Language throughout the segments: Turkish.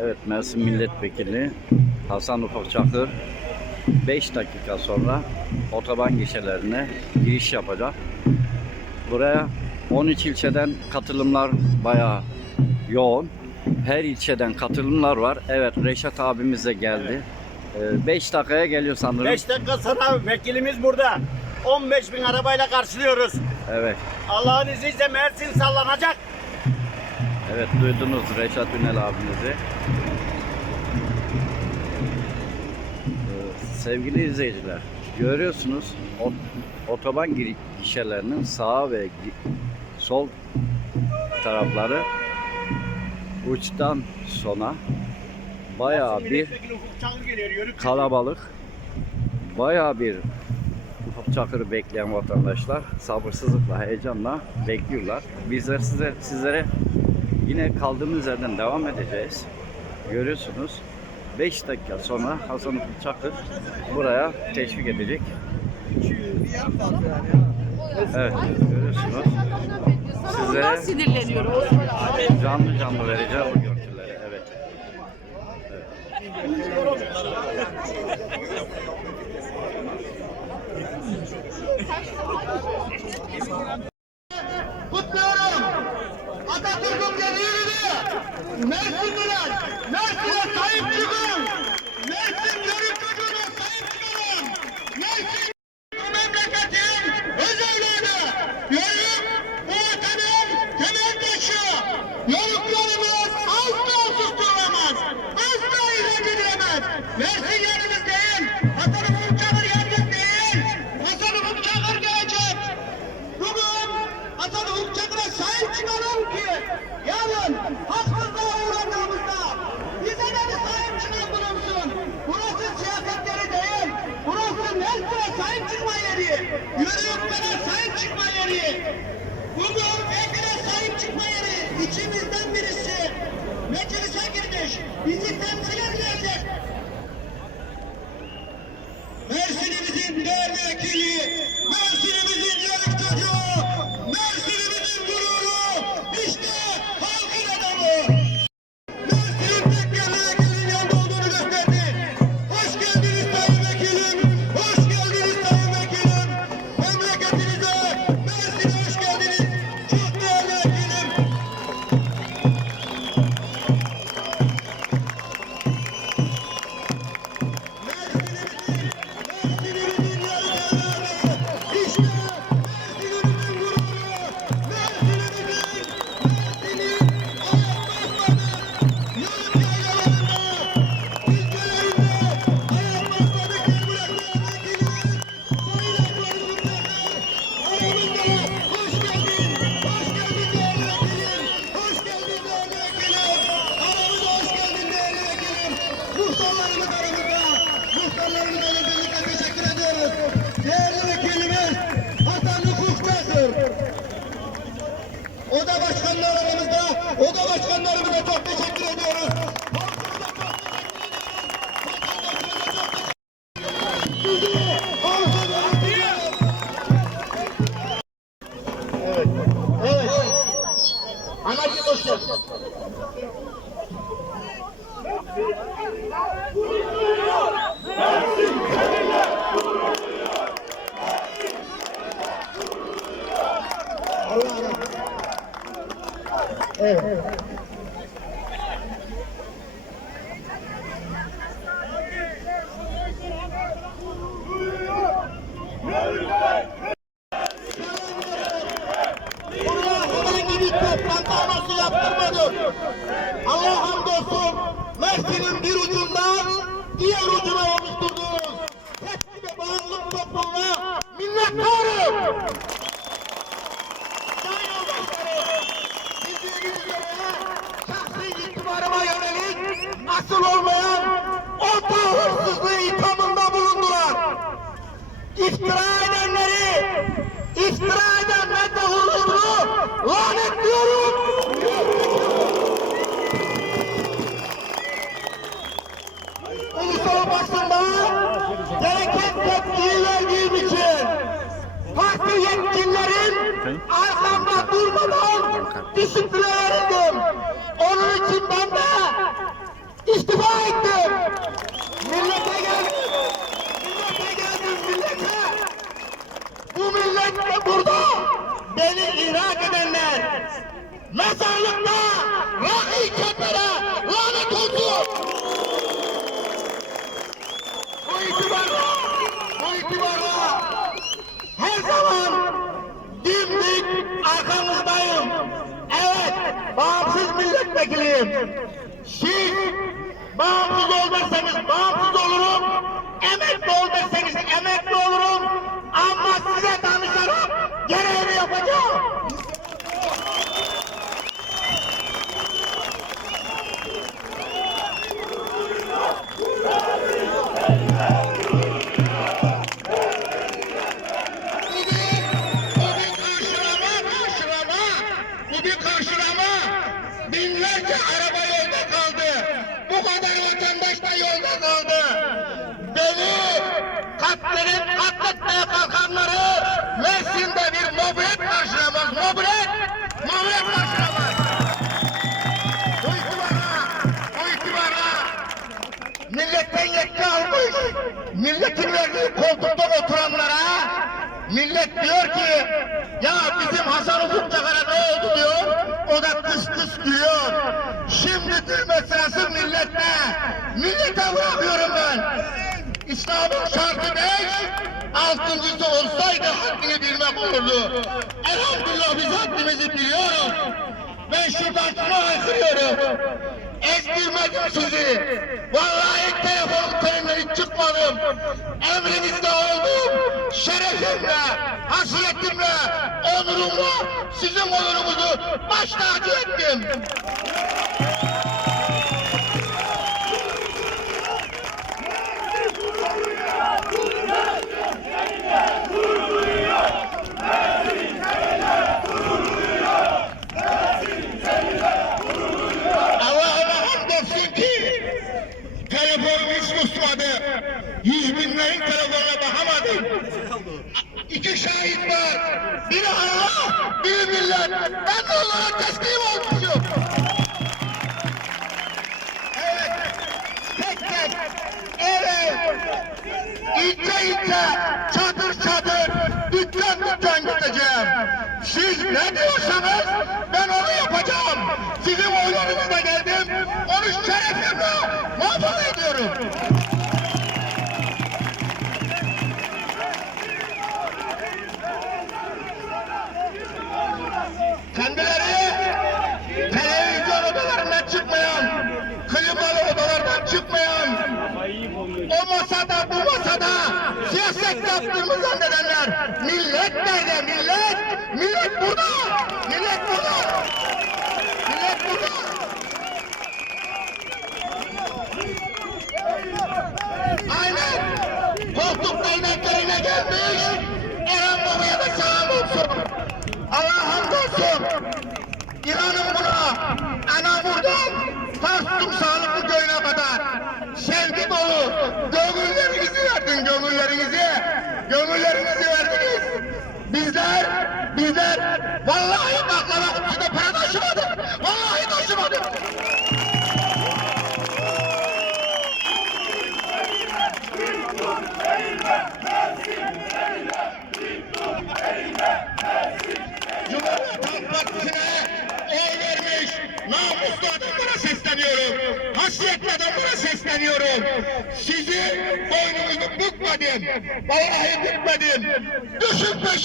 Evet Mersin Milletvekili Hasan Ufak Çakır 5 dakika sonra otoban gişelerine giriş yapacak. Buraya 13 ilçeden katılımlar bayağı yoğun. Her ilçeden katılımlar var. Evet Reşat abimiz de geldi. 5 dakikaya geliyor sanırım. 5 dakika sonra vekilimiz burada. 15 bin arabayla karşılıyoruz. Evet. Allah'ın izniyle Mersin sallanacak. Evet duydunuz Reşat Ünel abimizi. Ee, Sevgili izleyiciler, görüyorsunuz ot- otoban giri- gişelerinin sağ ve sol tarafları uçtan sona bayağı bir kalabalık. Bayağı bir Ufuk Çakır'ı bekleyen vatandaşlar sabırsızlıkla, heyecanla bekliyorlar. Bizler size, sizlere yine kaldığımız yerden devam edeceğiz. Görüyorsunuz 5 dakika sonra Hasan Çakır buraya teşvik edecek. Evet görüyorsunuz. Sinirleniyorum. canlı canlı vereceğim Mersinliler, Mersin'e sahip çıkın. Çıkma yeri, yürüyüklere sahip çıkma yeri. Bugün Ekil'e sahip çıkma yeri, içimizden Buraya iftira eden medde hırsızlığı lanetliyorum. Ulusal basında gereken tepkiyi verdiğim için farklı yetkililerin arkamda durmadan disipline verildim. Onun için ben de istifa ettim. Millete geldim. Millete geldim millete. De burada beni ihrak edenler. Mezarlıkta rahi içenlere lanet olsun. Bu itibarla, bu itibarla her zaman dimdik arkanızdayım. Evet, bağımsız milletvekiliyim. Siz bağımsız ol derseniz bağımsız olurum. Emekli ol milletin verdiği koltukta oturanlara millet diyor ki ya bizim Hasan Ufuk Çakar'a ne oldu diyor, o da kıs kıs gülüyor. Şimdi gülme sırası millette, millete bırakıyorum ben. İslam'ın şartı beş, altıncısı olsaydı haddini bilmek olurdu. Elhamdülillah biz haddimizi biliyoruz. Ben şuradan şunu haykırıyorum. Ezdirmedim sizi. Vallahi telefon terimleri çıkmadım. Emrinizde oldum. Şerefimle, hasiyetimle, onurumla sizin onurunuzu baş tacı ettim. Şahit var. Biri Allah, biri millet. Ben de onlara teslim olmuşum. Evet, tek tek, evet. İlçe ilçe, çadır çadır, dükkan dükkan gideceğim. Siz ne diyorsanız ben onu yapacağım. Sizin oylarınızla geldim, onu şerefimle muhafaza ediyorum. Siyaset yaptığımı zannedenler. Millet nerede millet? Millet burada. Millet burada. Millet burada. Aynen. Koltuk derneklerine gelmiş.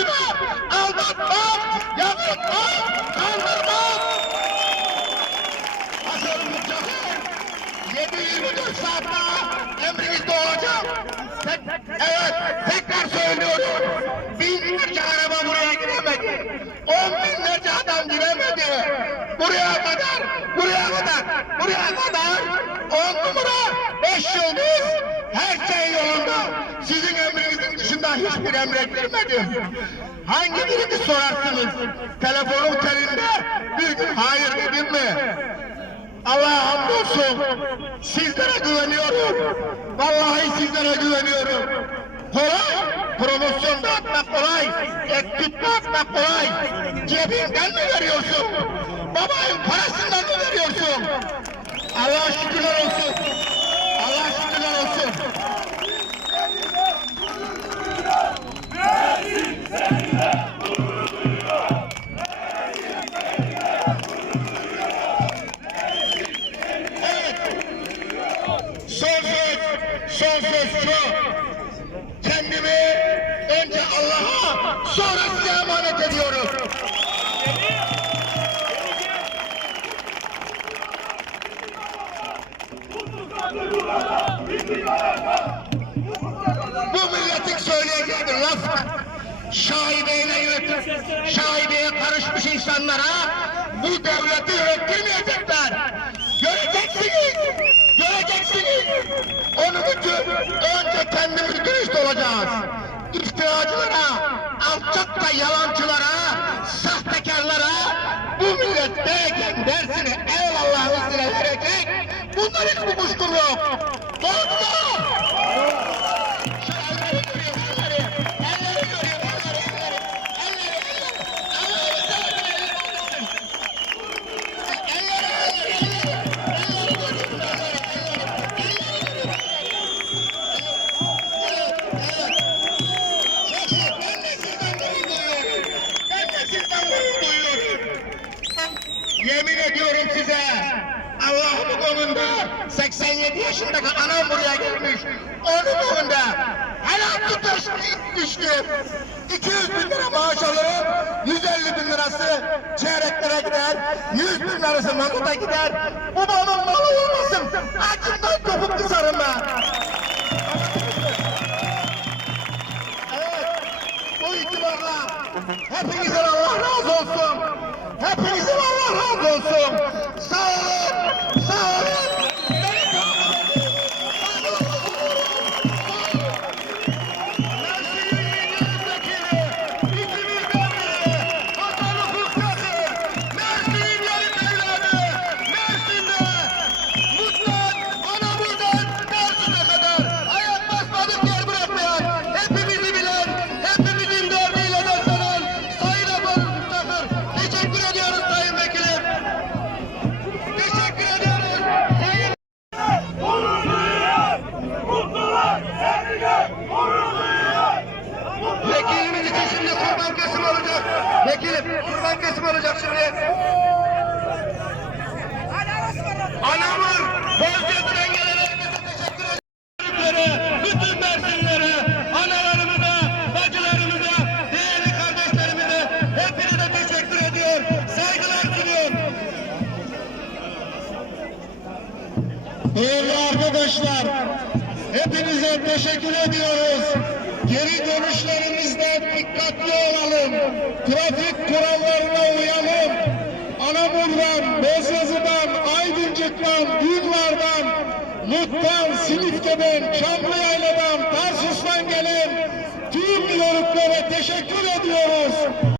Düşün peşime. Aldatmam, yanıltmam, kandırmam. Hasan Mutlaka 7-24 saat daha emrinizde olacağım. Tek, evet, tekrar söylüyorum. Binlerce araba buraya giremedi. On binlerce adam giremedi. Buraya kadar, buraya kadar, buraya kadar on numara, beş yıldız, her şey yolunda. Dışında hiçbir emre girmedim. Hangi birini sorarsınız? Telefonum telinde bir hayır dedim mi? Allah'a hamdolsun. Sizlere güveniyorum. Vallahi sizlere güveniyorum. Kolay. Promosyon dağıtmak kolay. Ek tutmak kolay. Cebinden mi veriyorsun? Babanın parasından mı veriyorsun? Allah şükürler olsun. Allah şükürler olsun. Şu. Kendimi önce Allah'a sonra size emanet ediyorum. Bu milletin söyleyeceği bir laf. Şaibeyle yönetim, şaibeye karışmış insanlara bu devleti yönetemeyecekler. Göreceksiniz. Onun için önce kendimiz dürüst olacağız. İftiracılara, alçak da yalancılara, sahtekarlara bu millet derken dersini eyvallah izniyle verecek. Bunlar hiç bu kuşkun 87 yaşındaki anam buraya gelmiş. Onun konuda helal tutuş düştü. 200 bin lira maaş alırım. 150 bin lirası çeyreklere gider. 100 bin lirası mazota gider. Bu babamın malı olmasın. Acımdan topup kısarım ben. Evet, bu itibarla hepinizden Allah razı olsun. Hepinizden Allah razı olsun. Sağ olun, sağ olun. Değerli arkadaşlar, hepinize teşekkür ediyoruz. Geri dönüşlerimizde dikkatli olalım. Trafik kurallarına uyalım. Anamur'dan, Bozyazı'dan, Aydıncık'tan, Büyüklar'dan, Mut'tan, Silifke'den, Çamlıyayla'dan, Tarsus'tan gelen tüm yörüklere teşekkür ediyoruz.